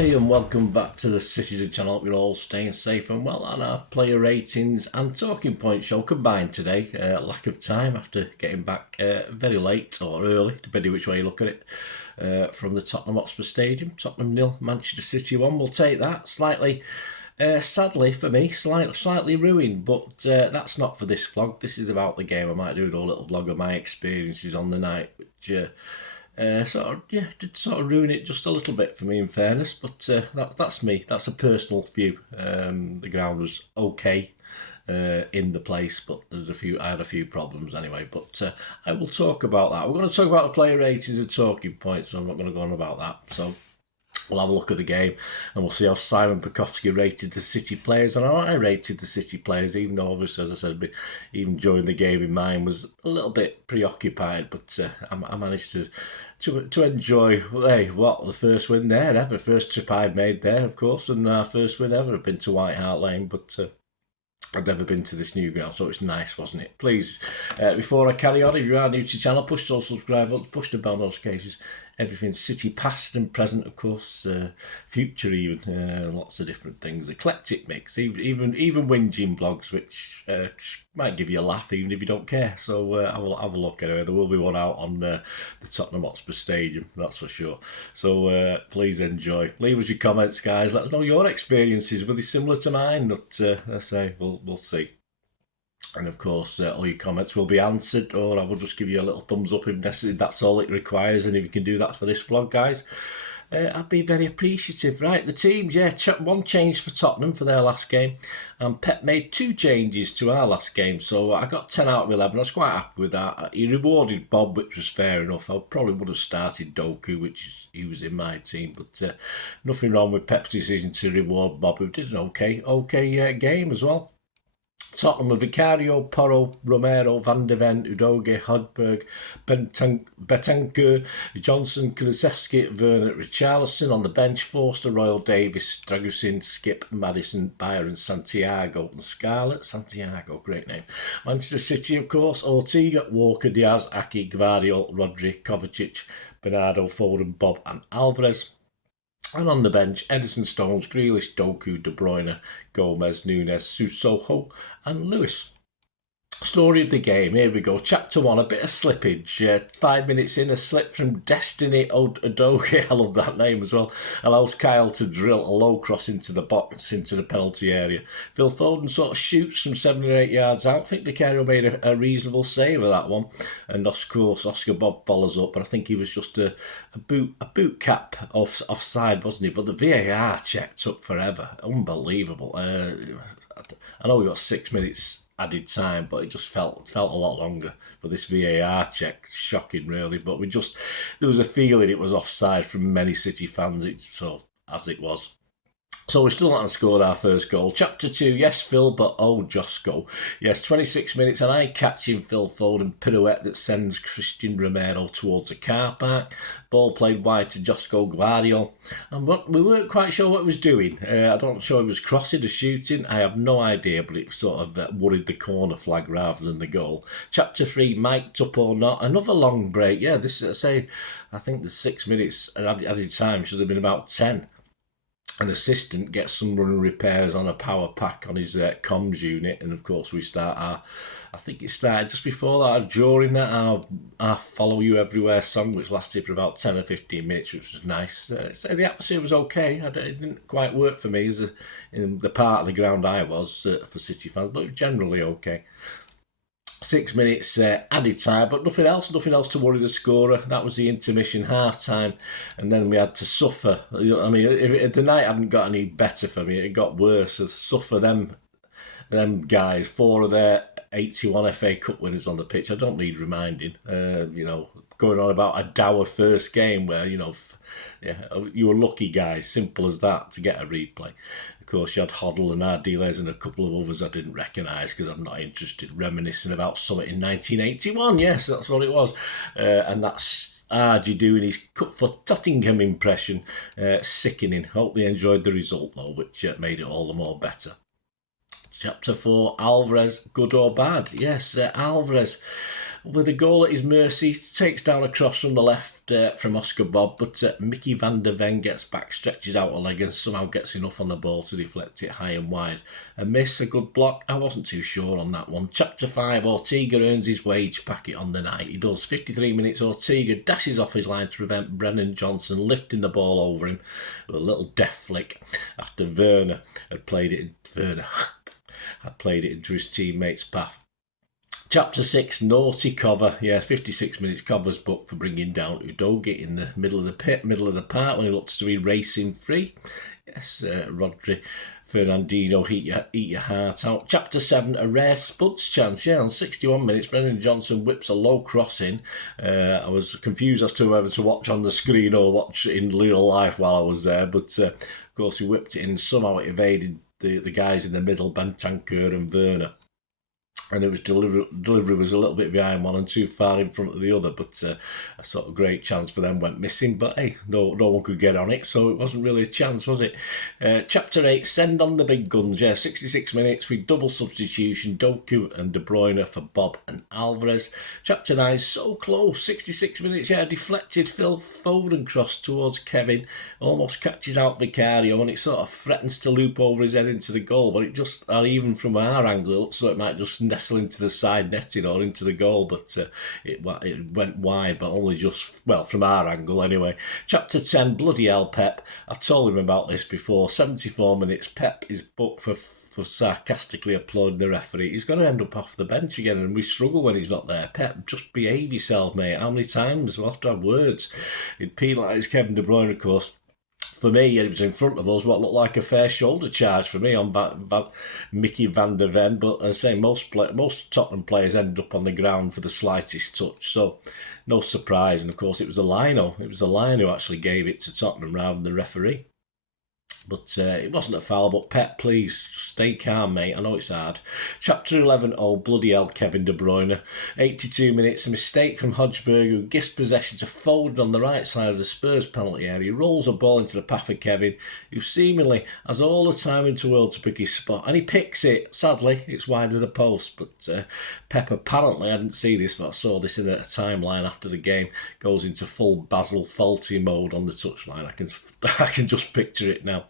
Hey and welcome back to the Citytilidie channel. Hope you're all staying safe and well. And our player ratings and talking point show combined today. Lack of time after getting back very late or early, depending which way you look at it, from the Tottenham Hotspur Stadium. Tottenham 0, Manchester City 1. We'll take that. Slightly, sadly for me, slightly ruined, but that's not for this vlog. This is about the game. I might do a little vlog of my experiences on the night, which did sort of ruin it just a little bit for me, in fairness. But that's me. That's a personal view. The ground was okay in the place, but I had a few problems anyway. But I will talk about that. We're going to talk about the player ratings and talking points, so I'm not going to go on about that. So we'll have a look at the game and we'll see how Simon Pekowski rated the City players and how I rated the City players, even though obviously, as I said, even during the game in mine was a little bit preoccupied, but I managed to enjoy, the first win there ever, first trip I've made there, of course, and our first win ever. I've been to White Hart Lane, but I've never been to this new ground, so it's nice, wasn't it? Please, before I carry on, if you are new to the channel, push those subscribe buttons, push the bell notifications. Everything City past and present, of course, future even, lots of different things. Eclectic mix, even whinging vlogs, which might give you a laugh, even if you don't care. So I will have a look anyway. There will be one out on the Tottenham Hotspur Stadium, that's for sure. So please enjoy. Leave us your comments, guys. Let us know your experiences. Were they similar to mine? But let's say we'll see. And of course, all your comments will be answered, or I will just give you a little thumbs up if necessary. That's all it requires, and if you can do that for this vlog, guys, I'd be very appreciative. Right, the teams, one change for Tottenham for their last game, and Pep made 2 changes to our last game, so I got 10 out of 11. I was quite happy with that. He rewarded Bob, which was fair enough. I probably would have started Doku, he was in my team, but nothing wrong with Pep's decision to reward Bob, who did an okay game as well. Tottenham with Vicario, Porro, Romero, Van de Ven, Udoge, Hodberg, Bentancur, Johnson, Kulusevski, Werner, Richarlison. On the bench, Forster, Royal Davis, Dragusin, Skip, Madison, Byron, Santiago and Scarlett. Santiago, great name. Manchester City, of course, Ortega, Walker, Diaz, Aki, Gvardiol, Rodri, Kovacic, Bernardo, Foden, Bob and Alvarez. And on the bench, Edison, Stones, Grealish, Doku, De Bruyne, Gomez, Nunes, Sissoko and Lewis. Story of the game, here we go. Chapter 1, a bit of slippage. 5 minutes in, a slip from Destiny Udogie, I love that name as well, allows Kyle to drill a low cross into the box, into the penalty area. Phil Foden sort of shoots from 7 or 8 yards out. I think Vicario made a reasonable save of that one. And of course, Oscar Bob follows up, but I think he was just a boot cap offside, wasn't he? But the VAR check took forever. Unbelievable. I know we got 6 minutes added time, but it just felt a lot longer for this VAR check. Shocking, really. But there was a feeling it was offside from many City fans, as it was. So we're still not scored our first goal. Chapter 2, yes, Phil, but oh, Josco. Yes, 26 minutes, an eye-catching Phil Foden pirouette that sends Christian Romero towards a car park. Ball played wide to Josco Gvardiol. And we weren't quite sure what he was doing. I'm not sure he was crossing or shooting. I have no idea, but it sort of worried the corner flag rather than the goal. Chapter 3, mic'd up or not. Another long break. Yeah, I think the 6 minutes added time should have been about 10. An assistant gets some running repairs on a power pack on his comms unit, and of course we start I think it started just before that, or during that, our Follow You Everywhere song, which lasted for about 10 or 15 minutes, which was nice. So the atmosphere was okay. It didn't quite work for me in the part of the ground I was for City fans, but generally okay. 6 minutes added time, but nothing else to worry the scorer. That was the intermission, half time, and then we had to suffer. I mean, if the night hadn't got any better for me, it got worse. So suffer them guys, 4 of their 81 FA Cup winners on the pitch. I don't need reminding. Going on about a dour first game where you were lucky, guys. Simple as that to get a replay. Of course, you had Hoddle and Ardiles and a couple of others I didn't recognise because I'm not interested. Reminiscing about something in 1981. Yes, that's what it was. And that's Argy doing his Cup for Tottenham impression. Sickening. Hope they enjoyed the result, though, which made it all the more better. Chapter 4, Alvarez, good or bad? Yes, Alvarez. With a goal at his mercy, takes down a cross from the left from Oscar Bob, but Mickey van der Ven gets back, stretches out a leg and somehow gets enough on the ball to deflect it high and wide. A miss, a good block, I wasn't too sure on that one. Chapter 5, Ortega earns his wage packet on the night. He does. 53 minutes, Ortega dashes off his line to prevent Brennan Johnson lifting the ball over him with a little death flick after Werner had played it into his teammate's path. Chapter 6, naughty cover. 56 minutes cover's booked for bringing down Udogie in the middle of the pit, middle of the park when he looks to be racing free. Yes, Rodri Fernandinho, eat your heart out. Chapter 7, a rare Spuds chance. On 61 minutes, Brennan Johnson whips a low cross in. I was confused as to whether to watch on the screen or watch in real life while I was there, but of course he whipped it in. Somehow it evaded the guys in the middle, Bentancur and Werner. And it was delivery was a little bit behind one and too far in front of the other, but a sort of great chance for them went missing. But hey, no one could get on it, so it wasn't really a chance, was it? Chapter 8, send on the big guns. 66 minutes with double substitution, Doku and De Bruyne for Bob and Alvarez. Chapter 9, so close, 66 minutes. Deflected Phil Foden cross towards Kevin, almost catches out Vicario, and it sort of threatens to loop over his head into the goal, but it just, or even from our angle, it looks like it might just nestle into the side netting or into the goal, but it went wide, but only just, well, from our angle anyway. Chapter 10, bloody hell, Pep. I've told him about this before. 74 minutes, Pep is booked for sarcastically applauding the referee. He's going to end up off the bench again, and we struggle when he's not there. Pep, just behave yourself, mate. How many times? We'll have to have words. It penalised Kevin De Bruyne, of course. For me, it was in front of us, what looked like a fair shoulder charge for me on Mickey van der Ven. But I say most Tottenham players ended up on the ground for the slightest touch, so no surprise. And of course, it was a Lino. It was a Lino who actually gave it to Tottenham rather than the referee. But it wasn't a foul, but Pep, please, stay calm, mate. I know it's hard. Chapter 11, oh, bloody hell, Kevin De Bruyne. 82 minutes, a mistake from Hodgberg, who gives possession to Foden on the right side of the Spurs penalty area. He rolls a ball into the path of Kevin, who seemingly has all the time in the world to pick his spot. And he picks it. Sadly, it's wide of the post. But Pep apparently, I didn't see this, but I saw this in a timeline after the game, goes into full Basil Fawlty mode on the touchline. I can just picture it now.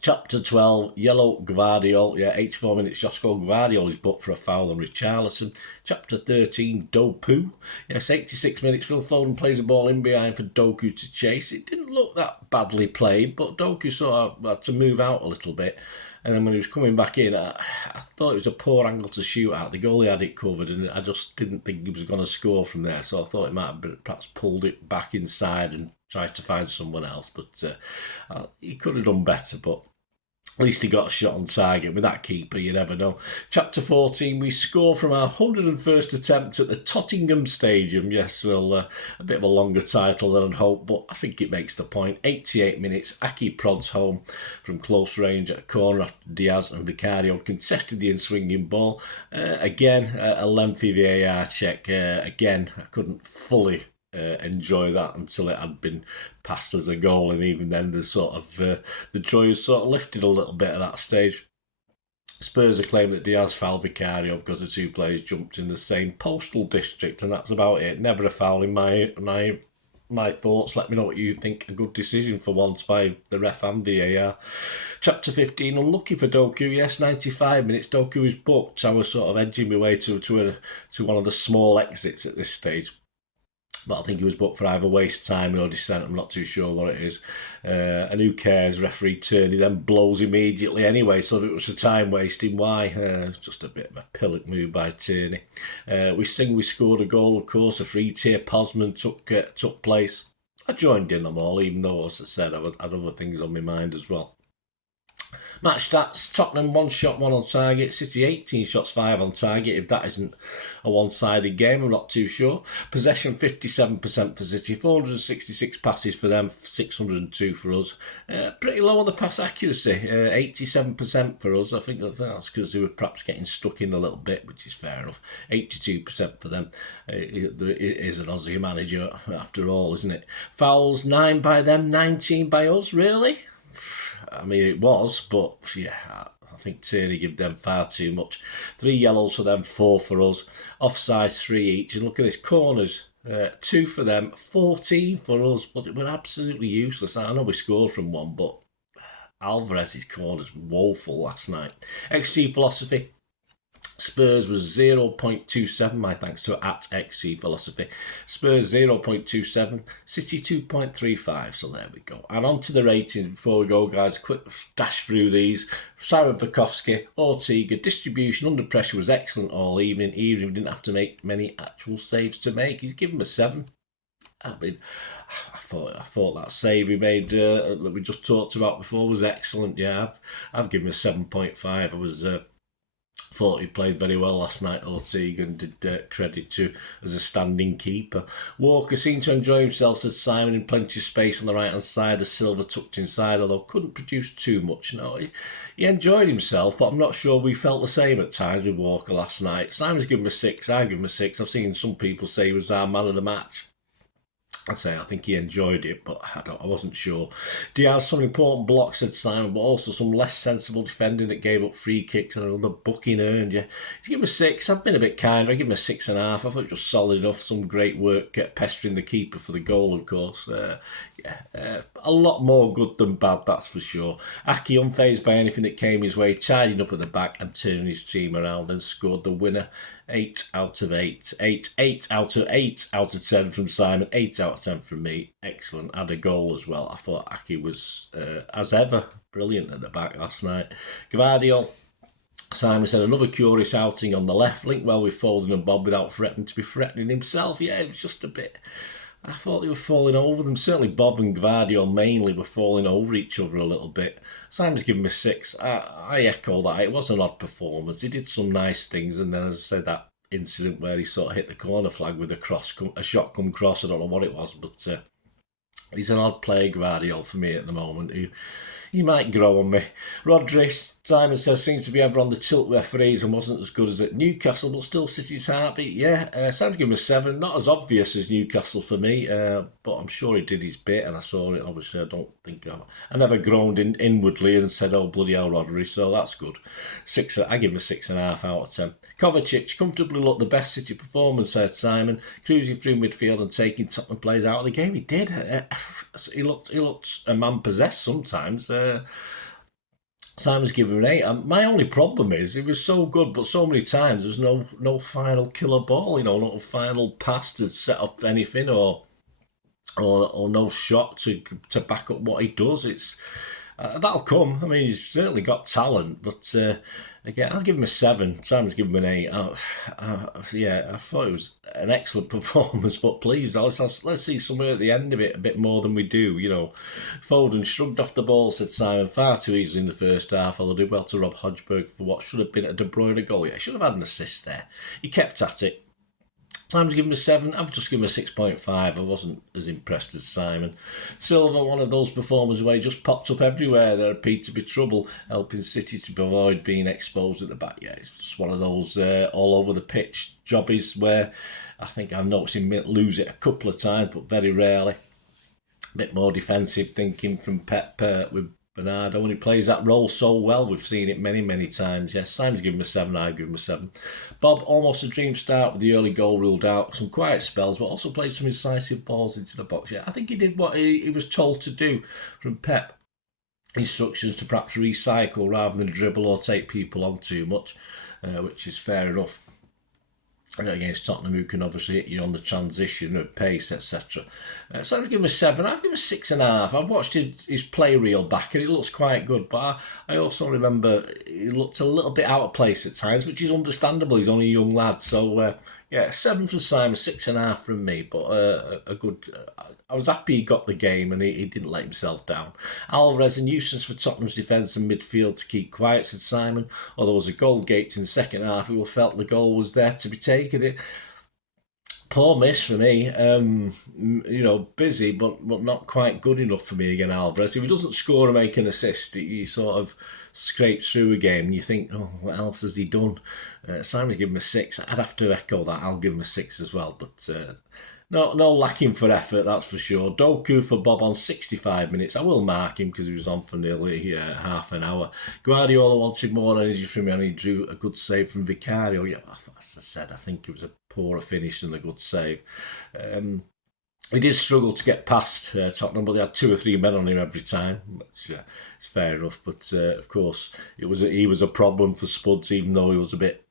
Chapter 12, yellow Gvardiol. 84 minutes, Josko Gvardiol is booked for a foul on Richarlison. Chapter 13, Doku. 86 minutes, Phil Foden plays the ball in behind for Doku to chase. It didn't look that badly played, but Doku sort of had to move out a little bit. And then when he was coming back in, I thought it was a poor angle to shoot at. The goalie had it covered, and I just didn't think he was going to score from there. So I thought he might have perhaps pulled it back inside and tried to find someone else. But he could have done better, but at least he got a shot on target. With that keeper, you never know. Chapter 14, we score from our 101st attempt at the Tottenham Stadium. Yes, well, a bit of a longer title than I'd hoped, but I think it makes the point. 88 minutes, Aki prods home from close range at a corner after Diaz and Vicario contested the in-swinging ball. Again, a lengthy VAR check. Again, I couldn't fully enjoy that until it had been passed as a goal, and even then the sort of the joy was sort of lifted a little bit at that stage. Spurs have claimed that Diaz fouled Vicario because the two players jumped in the same postal district, and that's about it. Never a foul in my thoughts. Let me know what you think. A good decision for once by the ref and VAR. Chapter 15, unlucky for Doku. Yes, 95 minutes. Doku is booked. I was sort of edging my way to one of the small exits at this stage. But I think he was booked for either waste time or dissent. I'm not too sure what it is. And who cares? Referee Tyne then blows immediately anyway. So if it was a time wasting, why? It's just a bit of a pillock move by Tyne. We scored a goal, of course. A free tier Posman took place. I joined in them all, even though, as I said, I had other things on my mind as well. Match stats, Tottenham 1 shot, 1 on target. City 18 shots, 5 on target. If that isn't a one-sided game, I'm not too sure. Possession 57% for City, 466 passes for them, 602 for us. Pretty low on the pass accuracy, 87% for us. I think that's because they were perhaps getting stuck in a little bit, which is fair enough. 82% for them. It is an Aussie manager after all, isn't it? Fouls, 9 by them, 19 by us, really? I mean, it was, but yeah, I think Tyne give them far too much. 3 yellows for them, 4 for us. Offside 3 each. And look at this, corners. 2 for them, 14 for us, but it were absolutely useless. I know we scored from one, but Alvarez's corners woeful last night. XG philosophy. Spurs was 0.27, my thanks to @XG Philosophy. Spurs 0.27, City 2.35, so there we go. And on to the ratings before we go, guys. Quick dash through these. Simon Bukowski, Ortega, distribution under pressure was excellent all evening, even if he didn't have to make many actual saves to make. He's given a 7. I mean, I thought that save he made that we just talked about before was excellent. Yeah, I've given a 7.5. I was thought he played very well last night, Ortega, and did credit to as a standing keeper. Walker seemed to enjoy himself, said Simon, in plenty of space on the right hand side as Silva tucked inside, although couldn't produce too much. No, he enjoyed himself, but I'm not sure we felt the same at times with Walker last night. Simon's given him a 6, I've given him a 6. I've seen some people say he was our man of the match. I'd say I think he enjoyed it, but I wasn't sure. Diaz, some important blocks, said Simon, but also some less sensible defending that gave up free kicks and another booking earned. Yeah, he's given him a 6. I've been a bit kinder. I give him a 6.5. I thought it was solid enough. Some great work pestering the keeper for the goal, of course. A lot more good than bad, that's for sure. Aki, unfazed by anything that came his way, tidying up at the back and turning his team around and scored the winner. 8 out of 8. 8 out of 10 from Simon. 8 out of 10 from me. Excellent. Had a goal as well. I thought Aki was, as ever, brilliant at the back last night. Gvardiol. Simon said another curious outing on the left. Linked well with Foden and Bob without threatening to be threatening himself. Yeah, it was just a bit... I thought they were falling over them. Certainly Bob and Gvardiol mainly were falling over each other a little bit. Simon's given him a 6. I echo that. It was an odd performance. He did some nice things, and then, as I said, that incident where he sort of hit the corner flag with a shot come cross. I don't know what it was, but he's an odd player, Gvardiol, for me at the moment. He might grow on me. Rodri, Simon says, seems to be ever on the tilt with referees and wasn't as good as at Newcastle, but still City's heartbeat. Yeah, Simon's given him a 7. Not as obvious as Newcastle for me, but I'm sure he did his bit, and I saw it. Obviously, I don't think I never groaned inwardly and said, "Oh bloody hell, Rodri." So that's good. 6. I give him a 6.5 out of 10. Kovacic comfortably looked the best City performance, said Simon, cruising through midfield and taking Tottenham players out of the game. He did. He looked a man possessed sometimes. Simon's given him an 8. My only problem is it was so good, but so many times there's no final killer ball. No final pass to set up anything or no shot to back up what he does. It's that'll come. I mean, he's certainly got talent, but again, I'll give him a 7. Simon's given him an 8. I thought it was an excellent performance, but please, let's see something at the end of it a bit more than we do. Foden shrugged off the ball, said Simon, far too easily in the first half, although did well to rob Hodgberg for what should have been a De Bruyne goal. Yeah, he should have had an assist there. He kept at it. Simon's given him a 7. I've just given him a 6.5. I wasn't as impressed as Simon. Silva, one of those performers where he just popped up everywhere. There appeared to be trouble, helping City to avoid being exposed at the back. Yeah, it's just one of those all over the pitch jobbies where I think I've noticed him lose it a couple of times, but very rarely. A bit more defensive thinking from Pep with Bernardo, when he plays that role so well. We've seen it many, many times. Yes, Simon's given him a 7, I give him a 7. Bob, almost a dream start with the early goal ruled out. Some quiet spells, but also played some incisive balls into the box. Yeah, I think he did what he was told to do from Pep. Instructions to perhaps recycle rather than dribble or take people on too much, which is fair enough. Against Tottenham, who can obviously hit you on the transition of pace, etc. So I've given him a 7. I've given him a 6.5. I've watched his play reel back and it looks quite good, but I also remember he looked a little bit out of place at times, which is understandable. He's only a young lad. So, 7 from Simon, 6.5 from me, but a good... I was happy he got the game and he didn't let himself down. Alvarez, a nuisance for Tottenham's defence and midfield to keep quiet, said Simon. Although there was a goal gaped in the second half, we felt the goal was there to be taken. Poor miss for me. Busy, but not quite good enough for me again, Alvarez. If he doesn't score or make an assist, he sort of scrapes through a game and you think, oh, what else has he done? Simon's given him a 6. I'd have to echo that. I'll give him a 6 as well, but... no lacking for effort, that's for sure. Doku for Bob on 65 minutes. I will mark him because he was on for nearly half an hour. Guardiola wanted more energy from me and he drew a good save from Vicario. Yeah, as I said, I think it was a poorer finish than a good save. He did struggle to get past Tottenham, but they had 2 or 3 men on him every time, which is fair enough. But of course, he was a problem for Spuds, even though he was a bit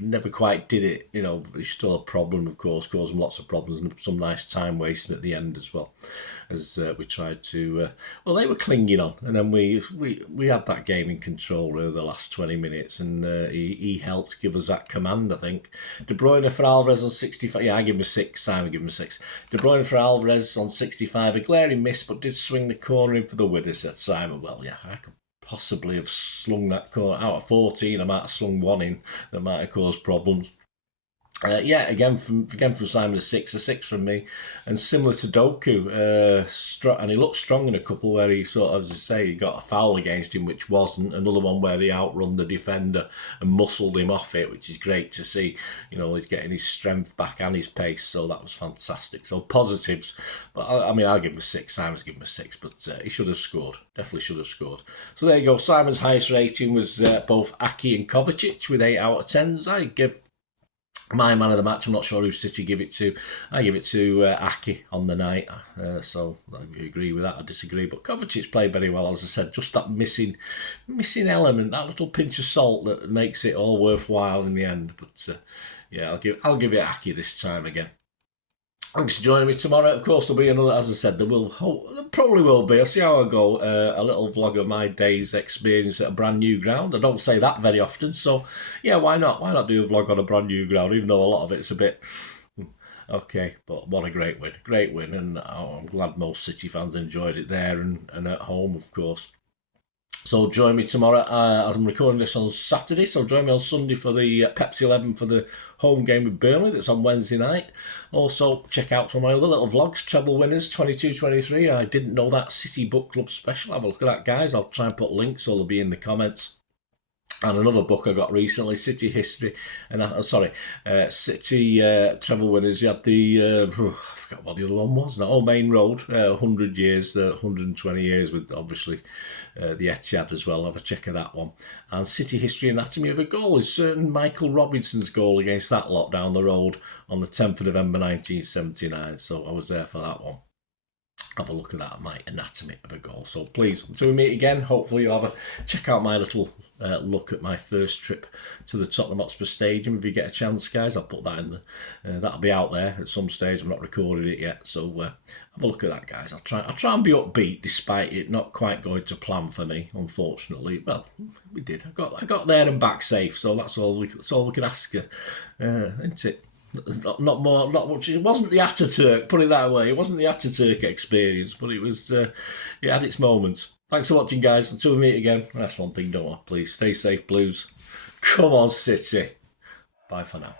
never quite did it. But he's still a problem, of course, causing lots of problems and some nice time wasting at the end as well, as we tried to. Well, they were clinging on, and then we had that game in control over the last 20 minutes, and he helped give us that command. I think De Bruyne for Alvarez on 65. Yeah, I give him a 6. Simon give him a 6. De Bruyne for Alvarez on 65. A glaring miss, but did swing the corner in for the winner, said Simon. Well, yeah, I could possibly have slung that corner out of 14. I might have slung one in that might have caused problems. Again from Simon, a 6 from me, and similar to Doku, and he looked strong in a couple where he sort of, as I say, he got a foul against him which wasn't, another one where he outrun the defender and muscled him off it, which is great to see. He's getting his strength back and his pace, so that was fantastic. So positives, but I'll give him a 6. Simon's given him a 6, but he should have scored, definitely should have scored. So there you go. Simon's highest rating was both Aki and Kovacic with 8 out of 10s. I give my man of the match, I'm not sure who City give it to. I give it to Aki on the night. So if you agree with that, I disagree. But Kovacic played very well, as I said. Just that missing element, that little pinch of salt that makes it all worthwhile in the end. But I'll give it Aki this time again. Thanks for joining me tomorrow. Of course, there'll be another, as I said, there probably will be. I'll see how I go. A little vlog of my day's experience at a brand new ground. I don't say that very often, so yeah, why not? Why not do a vlog on a brand new ground, even though a lot of it's a bit okay. But what a great win, and I'm glad most City fans enjoyed it there and at home, of course. So join me tomorrow. I'm recording this on Saturday, so join me on Sunday for the Pepsi 11 for the home game with Burnley that's on Wednesday night. Also, check out some of my other little vlogs, treble winners, 22-23. I didn't know that City Book Club special. Have a look at that, guys. I'll try and put links, so they'll be in the comments. And another book I got recently, City History, and City treble winners. You had the, I forgot what the other one was now. Maine Road, 100 years, 120 years with obviously the Etihad as well. Have a check of that one. And City History, Anatomy of a Goal is certain Michael Robinson's goal against that lot down the road on the 10th of November 1979. So I was there for that one. Have a look at that, my Anatomy of a Goal. So please, until we meet again, hopefully you'll have a check out my little look at my first trip to the Tottenham Hotspur Stadium. If you get a chance, guys, I'll put that in that'll be out there at some stage. I've not recorded it yet, so have a look at that, guys. I'll try and be upbeat despite it not quite going to plan for me, unfortunately. Well, we did. I got there and back safe, so that's all we can ask, isn't it? Not much. It wasn't the Ataturk, put it that way. It wasn't the Ataturk experience, but it was. It had its moments. Thanks for watching, guys. Until we meet again. That's one thing, don't I? Please stay safe, Blues. Come on, City. Bye for now.